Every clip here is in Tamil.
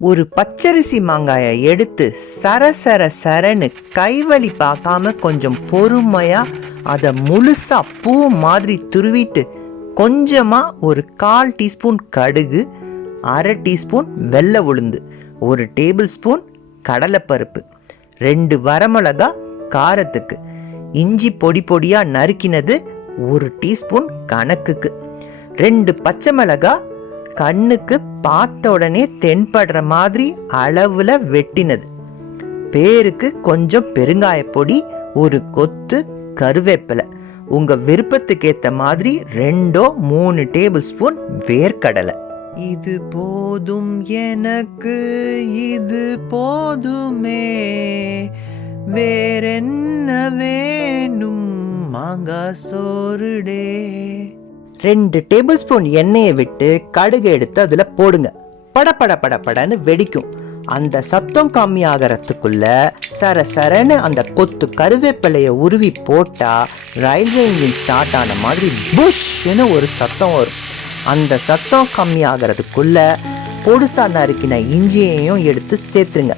ஒரு பச்சரிசி மாங்காயை எடுத்து சரன்னு கைவலி பார்க்காம கொஞ்சம் பொறுமையா அதை முழுசா பூ மாதிரி துருவிட்டு கொஞ்சமா ஒரு 1/4 டீஸ்பூன் கடுகு, 1/2 டீஸ்பூன் வெள்ளை உளுந்து, 1 டேபிள் ஸ்பூன் கடலைப்பருப்பு, 2 வரமிளகா காரத்துக்கு, இஞ்சி பொடி பொடியா நறுக்கினது 1 டீஸ்பூன் கணக்குக்கு, 2 பச்சை மிளகா கண்ணுக்கு பார்த்த உடனே தென்படுற மாதிரி அளவுல வெட்டினது, பேருக்கு கொஞ்சம் பெருங்காய பொடி, 1 கொத்து கருவேப்பிலை, உங்க விருப்பத்துக்கு ஏத்த மாதிரி 2-3 டேபிள் ஸ்பூன் வேர்க்கடலை. இது போதும் எனக்கு, இது போதுமே, வேறென்ன வேணும் மாங்காய் சோறுடே. 2 டேபிள் ஸ்பூன் எண்ணெயை விட்டு கடுகு எடுத்து அதுல போடுங்க. படன்னு வெடிக்கும். அந்த சத்தம் கம்மி ஆகிறதுக்குள்ள சரன்னு அந்த கொத்து கருவேப்பிலையை உருவி போட்டா ரயில்வே இன்ஜின் ஸ்டார்ட் ஆன மாதிரி புஷ்ன்னு ஒரு சத்தம் வரும். அந்த சத்தம் கம்மி ஆகிறதுக்குள்ள பொடுசா நறுக்கின இஞ்சியையும் எடுத்து சேர்த்துருங்க.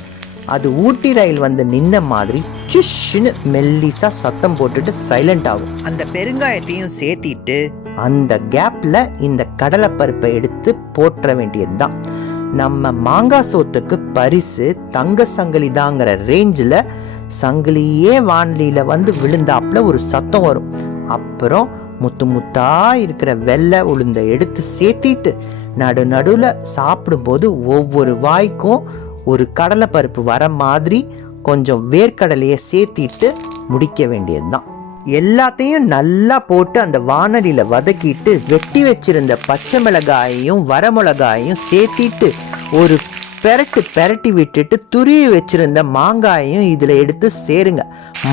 அது ஊட்டி ரயில் வந்து நின்ன மாதிரி சுஷ்ன்னு மெல்லிசா சத்தம் போட்டுட்டு சைலண்ட் ஆகும். அந்த பெருங்காயத்தையும் சேர்த்திட்டு அந்த கேப்ல இந்த கடலைப்பருப்பை எடுத்து போற்ற வேண்டியதுதான். நம்ம மாங்காய் சோத்துக்கு பரிசு தங்க சங்கிலி தாங்கிற ரேஞ்சில் சங்கிலியே வானிலையில வந்து விழுந்தாப்புல ஒரு சத்தம் வரும். அப்புறம் முத்து முத்தா இருக்கிற வெள்ளை உளுந்தை எடுத்து சேர்த்திட்டு நடுவில் சாப்பிடும்போது ஒவ்வொரு வாய்க்கும் ஒரு கடலைப்பருப்பு வர மாதிரி கொஞ்சம் வேர்க்கடலையை சேர்த்திட்டு முடிக்க வேண்டியதுதான். எல்லாத்தையும் நல்லா போட்டு அந்த வானலியில வதக்கிட்டு வெட்டி வச்சிருந்த பச்சை மிளகாயையும் வரமிளகாயையும் சேர்த்திட்டு ஒரு பெரட்டி விட்டுட்டு துருவி வச்சிருந்த மாங்காயையும் இதுல எடுத்து சேருங்க.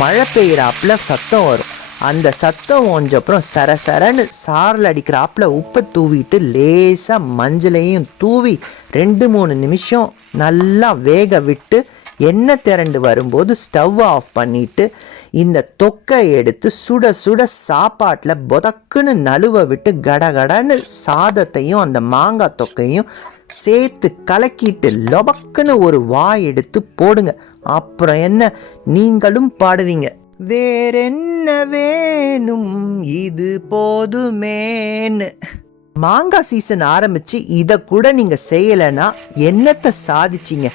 மழை பெய்யறாப்புல சத்தம் வரும். அந்த சத்தம் ஓஞ்சப்புறம் சரன்னு சாரல் அடிக்கிறாப்புல உப்பை தூவிட்டு லேசா மஞ்சளையும் தூவி 2-3 நிமிஷம் நல்லா வேக விட்டு எண்ணெய் திரண்டு வரும்போது ஸ்டவ் ஆஃப் பண்ணிட்டு இந்த தொக்கை எடுத்து சுட சாப்பாட்டில் பொதக்குன்னு நழுவ விட்டு கடன்னு சாதத்தையும் அந்த மாங்காய் தொக்கையும் சேர்த்து கலக்கிட்டு லொபக்குன்னு ஒரு வாய் எடுத்து போடுங்க. அப்புறம் என்ன, நீங்களும் பாடுவீங்க, வேறென்ன வேணும் இது போதுமேன்னு. மாங்காய் சீசன் ஆரம்பிச்சு இதை கூட நீங்க செய்யலைன்னா என்னத்தை சாதிச்சிங்க?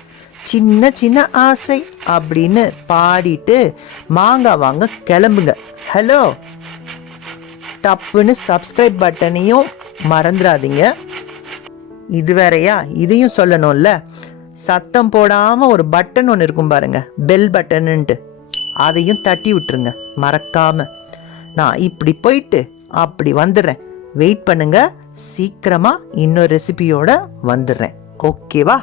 சின்ன ஆசை அப்படின்னு பாடிட்டு மாங்காய் வாங்க கிளம்புங்க. ஹலோ, டப்புன்னு சப்ஸ்கிரைப் பட்டனையும் மறந்துடாதீங்க. இது வேறையா, இதையும் சொல்லணும்ல, சத்தம் போடாம ஒரு பட்டன் ஒன்று இருக்கும் பாருங்க, பெல் பட்டன்னுட்டு, அதையும் தட்டி விட்டுருங்க மறக்காம. நான் இப்படி போயிட்டு அப்படி வந்துடுறேன். வெயிட் பண்ணுங்க, சீக்கிரமா இன்னொரு ரெசிபியோட வந்துடுறேன். ஓகேவா?